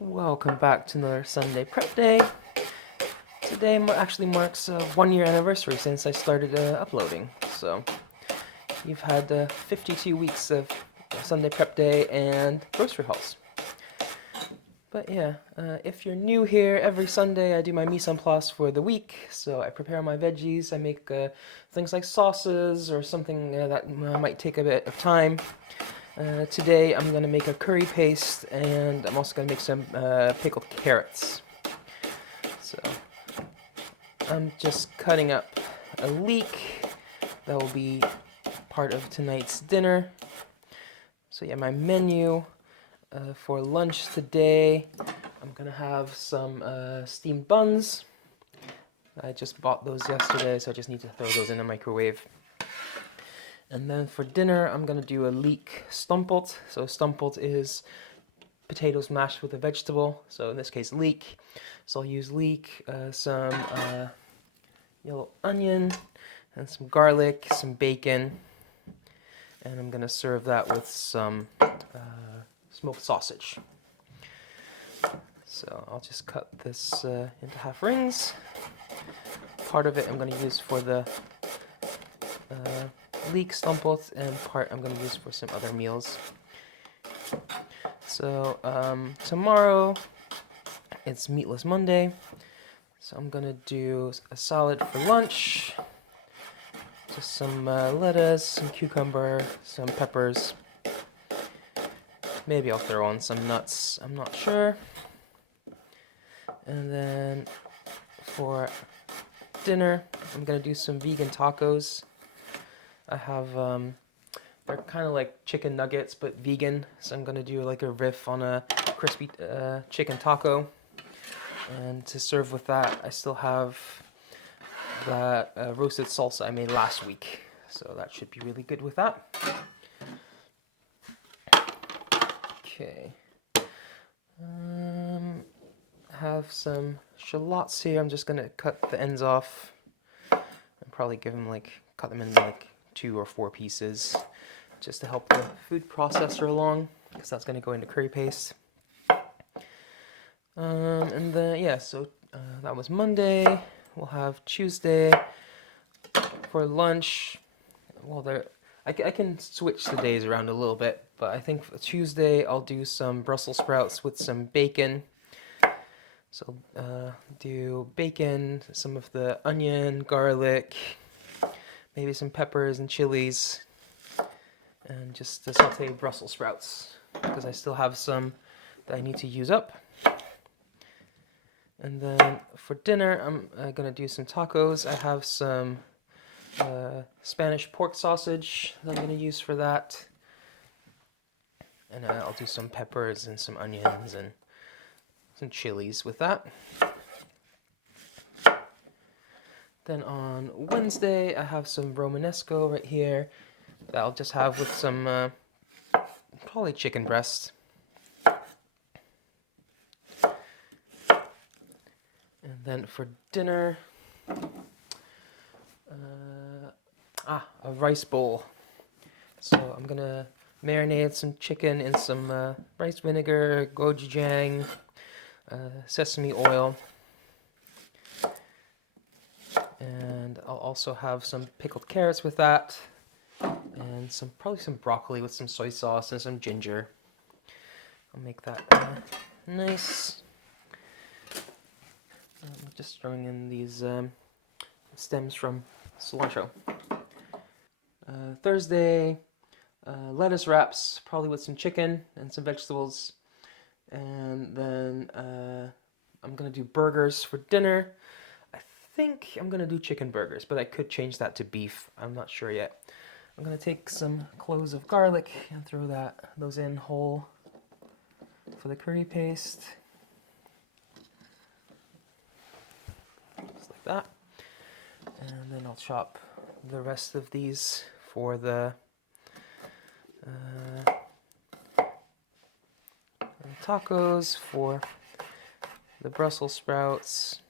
Welcome back to another Sunday prep day. Today actually marks a 1 year anniversary since I started uploading. So you've had 52 weeks of Sunday prep day and grocery hauls. But yeah, if you're new here, every Sunday I do my mise en place for the week. So I prepare my veggies, I make things like sauces or something that might take a bit of time. Today I'm going to make a curry paste and I'm also going to make some pickled carrots. So I'm just cutting up a leek that will be part of tonight's dinner. So yeah, my menu for lunch today, I'm going to have some steamed buns. I just bought those yesterday, so I just need to throw those in the microwave. And then for dinner, I'm going to do a leek stumppot. So stumppot is potatoes mashed with a vegetable. So in this case, leek. So I'll use leek, some yellow onion, and some garlic, some bacon. And I'm going to serve that with some smoked sausage. So I'll just cut this into half rings. Part of it I'm going to use for the leek stumppot, and part I'm going to use for some other meals. So tomorrow it's Meatless Monday, so I'm going to do a salad for lunch. Just some lettuce, some cucumber, some peppers. Maybe I'll throw on some nuts, I'm not sure. And then for dinner, I'm going to do some vegan tacos. I have, they're kind of like chicken nuggets, but vegan. So I'm going to do like a riff on a crispy chicken taco. And to serve with that, I still have that roasted salsa I made last week. So that should be really good with that. Okay. Have some shallots here. I'm just going to cut the ends off. And probably give them cut them in like 2 or 4 pieces, just to help the food processor along, because that's going to go into curry paste. And then yeah, so that was Monday. We'll have Tuesday for lunch. Well, I can switch the days around a little bit, but I think for Tuesday I'll do some Brussels sprouts with some bacon. So do bacon, some of the onion, garlic, maybe some peppers and chilies, and just saute Brussels sprouts, because I still have some that I need to use up. And then for dinner, I'm going to do some tacos. I have some Spanish pork sausage that I'm going to use for that. And I'll do some peppers and some onions and some chilies with that. Then on Wednesday, I have some Romanesco right here that I'll just have with some probably chicken breast. And then for dinner, a rice bowl. So I'm gonna marinate some chicken in some rice vinegar, gochujang, sesame oil. And I'll also have some pickled carrots with that, and probably some broccoli with some soy sauce and some ginger. I'll make that nice. I'm just throwing in these stems from cilantro. Thursday, lettuce wraps, probably with some chicken and some vegetables. And then I'm going to do burgers for dinner. I think I'm going to do chicken burgers, but I could change that to beef. I'm not sure yet. I'm going to take some cloves of garlic and throw those in whole for the curry paste. Just like that. And then I'll chop the rest of these for the tacos, for the Brussels sprouts.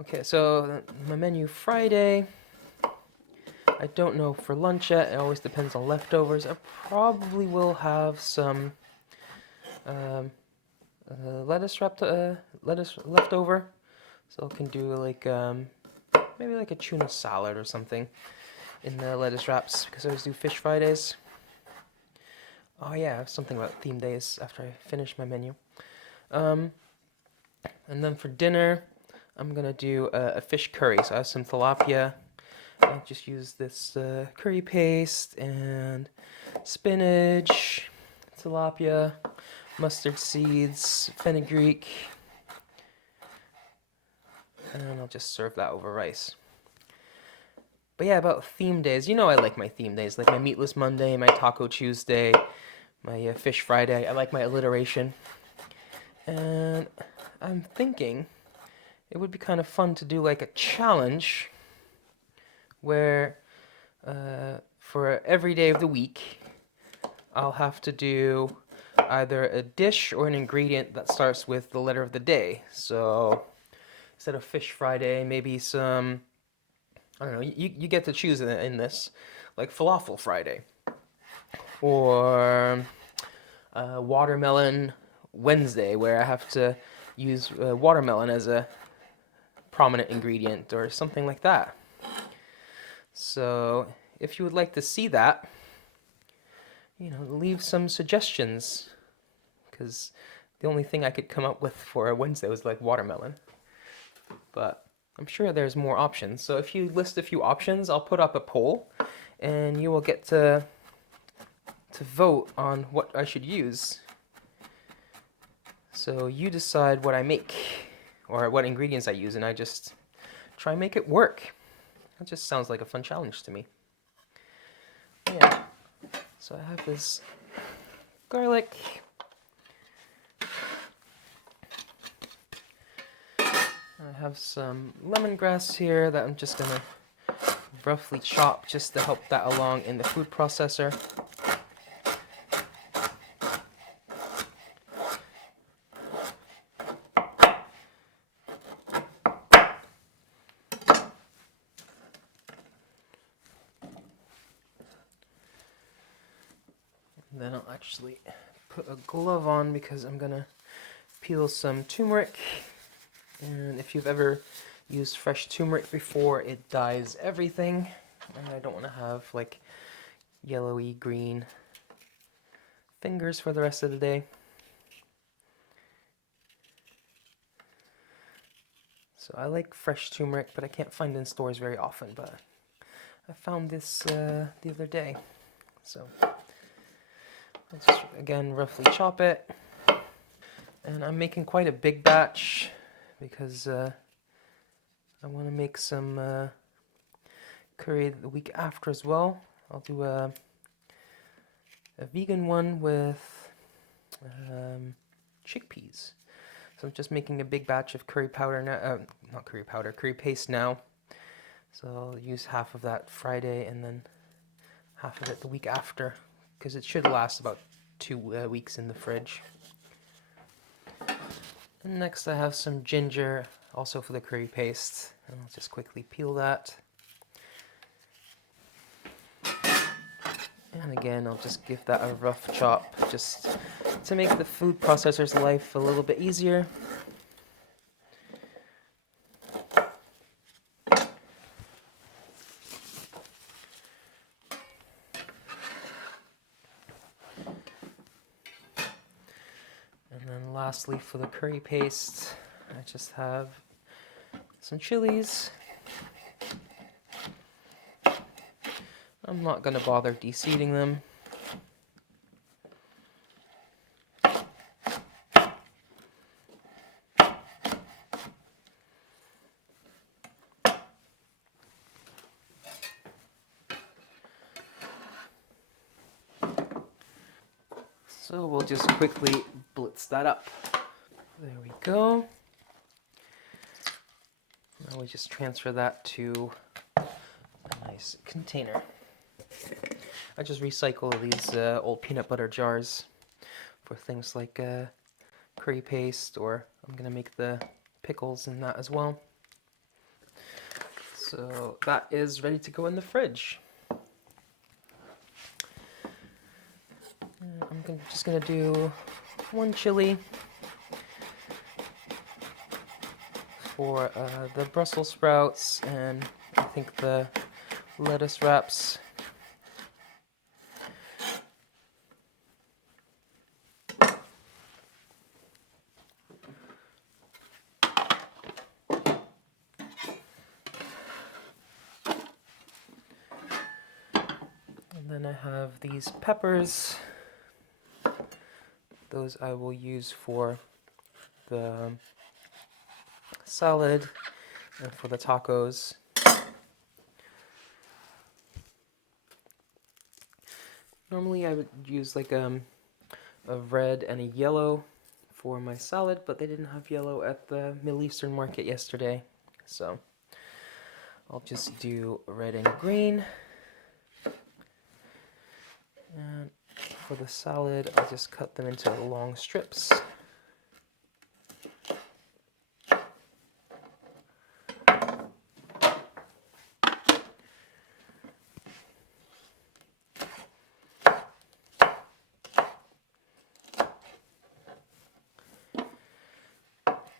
Okay, so my menu Friday, I don't know for lunch yet. It always depends on leftovers. I probably will have some lettuce lettuce left over, so I can do like maybe like a tuna salad or something in the lettuce wraps because I always do fish Fridays. Oh yeah, I have something about theme days after I finish my menu. And then for dinner, I'm gonna do a fish curry. So I have some tilapia. I just use this curry paste and spinach, tilapia, mustard seeds, fenugreek, and I'll just serve that over rice. But yeah, about theme days, you know I like my theme days, like my Meatless Monday, my Taco Tuesday, my Fish Friday. I like my alliteration. And I'm thinking it would be kind of fun to do like a challenge where for every day of the week, I'll have to do either a dish or an ingredient that starts with the letter of the day. So instead of Fish Friday, maybe some, I don't know, you get to choose in this, like Falafel Friday, or Watermelon Wednesday, where I have to use watermelon as a prominent ingredient, or something like that. So if you would like to see that, leave some suggestions, because the only thing I could come up with for a Wednesday was like watermelon. But I'm sure there's more options. So if you list a few options, I'll put up a poll, and you will get to vote on what I should use. So you decide what I make, or what ingredients I use, and I just try and make it work. That just sounds like a fun challenge to me. Yeah. So I have this garlic. I have some lemongrass here that I'm just gonna roughly chop just to help that along in the food processor. And then I'll actually put a glove on because I'm gonna peel some turmeric. And if you've ever used fresh turmeric before, it dyes everything. And I don't want to have like yellowy green fingers for the rest of the day. So I like fresh turmeric, but I can't find it in stores very often. But I found this the other day. So I'll just again roughly chop it. And I'm making quite a big batch because I want to make some curry the week after as well. I'll do a vegan one with chickpeas. So I'm just making a big batch of curry powder now, not curry powder, curry paste now. So I'll use half of that Friday and then half of it the week after, because it should last about 2 weeks in the fridge. And next I have some ginger, also for the curry paste, and I'll just quickly peel that. And again, I'll just give that a rough chop, just to make the food processor's life a little bit easier. And then lastly, for the curry paste, I just have some chilies. I'm not going to bother de-seeding them. So we'll just quickly blitz that up. There we go. Now we just transfer that to a nice container. I just recycle these old peanut butter jars for things like curry paste, or I'm gonna make the pickles in that as well. So that is ready to go in the fridge. I'm just gonna do 1 chili for the Brussels sprouts, and I think the lettuce wraps. And then I have these peppers. Those I will use for the salad and for the tacos. Normally I would use like a red and a yellow for my salad, but they didn't have yellow at the Middle Eastern market yesterday, so I'll just do red and green. And for the salad, I'll just cut them into long strips.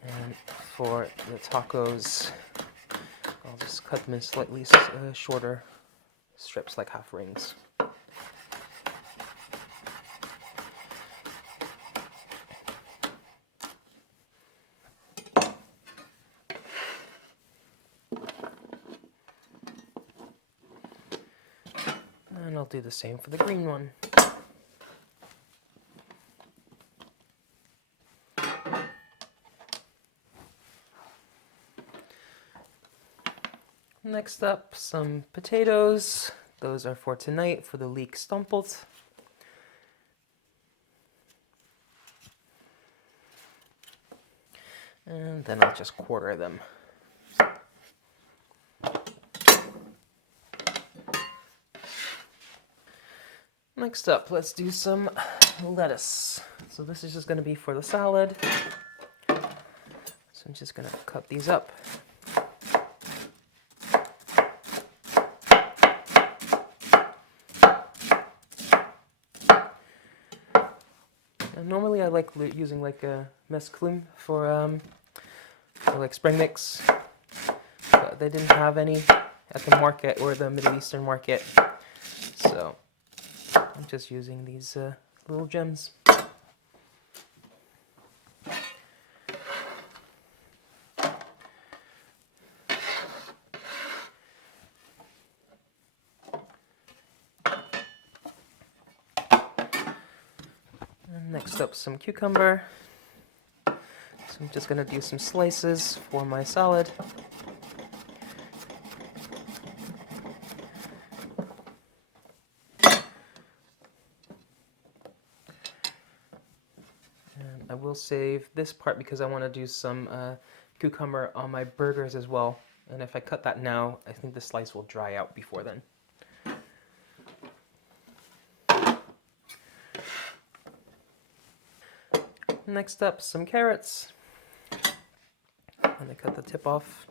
And for the tacos, I'll just cut them in slightly shorter strips, like half rings. And I'll do the same for the green one. Next up, some potatoes. Those are for tonight for the leek stompelt. And then I'll just quarter them. Next up, let's do some lettuce. So this is just going to be for the salad. So I'm just going to cut these up. And normally I like using like a mesclun for like spring mix, but they didn't have any at the market or the Middle Eastern market, so I'm just using these little gems. And next up, some cucumber. So I'm just going to do some slices for my salad. I will save this part because I want to do some cucumber on my burgers as well. And if I cut that now, I think the slice will dry out before then. Next up, some carrots. And I cut the tip off.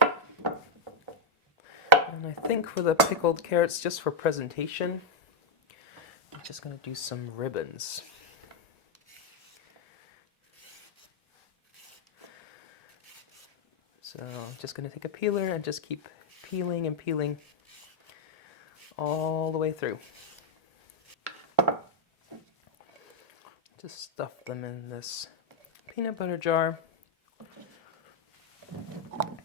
And I think for the pickled carrots, just for presentation, I'm just going to do some ribbons. So I'm just going to take a peeler and just keep peeling and peeling all the way through. Just stuff them in this peanut butter jar. And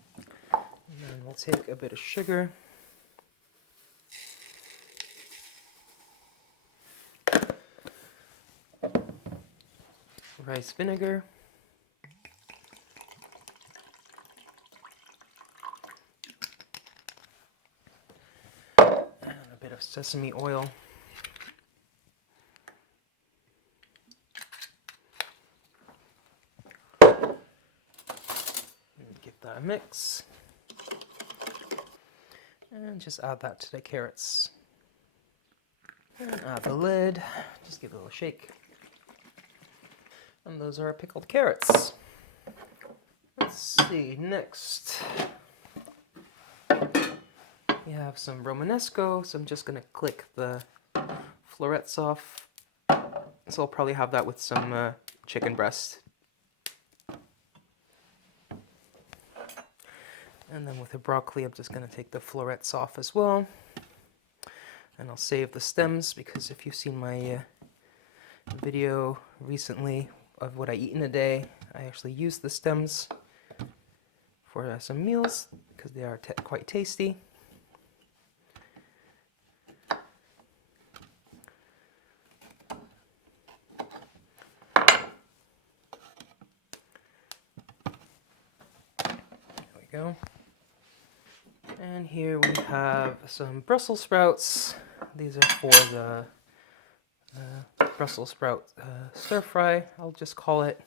then we'll take a bit of sugar. Rice vinegar. And a bit of sesame oil. Give that a mix. And just add that to the carrots. And add the lid. Just give it a little shake. And those are our pickled carrots. Let's see, next we have some Romanesco, so I'm just going to click the florets off So I'll probably have that with some chicken breast. And then with the broccoli, I'm just going to take the florets off as well. And I'll save the stems, because if you've seen my video recently of what I eat in a day, I actually use the stems for some meals, because they are quite tasty. There we go. And here we have some Brussels sprouts. These are for the Brussels sprout stir fry, I'll just call it,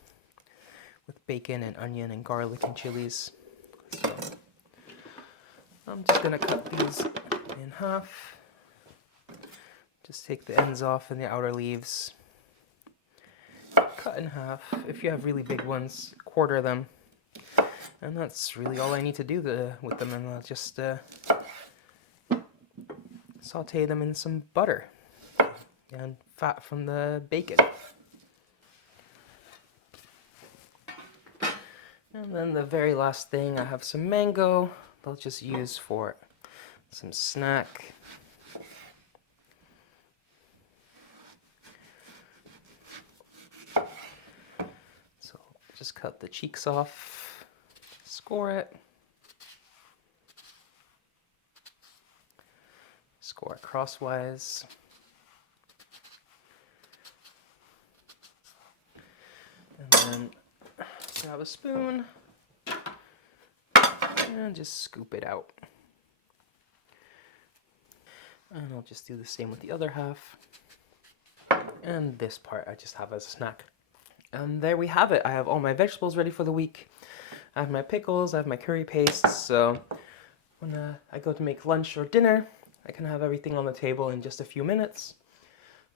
with bacon and onion and garlic and chilies. So I'm just going to cut these in half. Just take the ends off and the outer leaves. Cut in half. If you have really big ones, quarter them. And that's really all I need to do with them, and I'll just saute them in some butter and fat from the bacon. And then the very last thing, I have some mango. I'll just use for some snack. So just cut the cheeks off, score it. Score it crosswise. And then grab a spoon and just scoop it out. And I'll just do the same with the other half. And this part I just have as a snack. And there we have it. I have all my vegetables ready for the week. I have my pickles, I have my curry paste, so when I go to make lunch or dinner, I can have everything on the table in just a few minutes.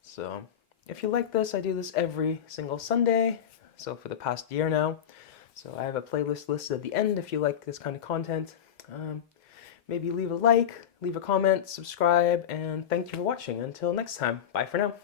So if you like this, I do this every single Sunday, so for the past year now. So I have a playlist listed at the end if you like this kind of content. Maybe leave a like, leave a comment, subscribe, and thank you for watching. Until next time, bye for now.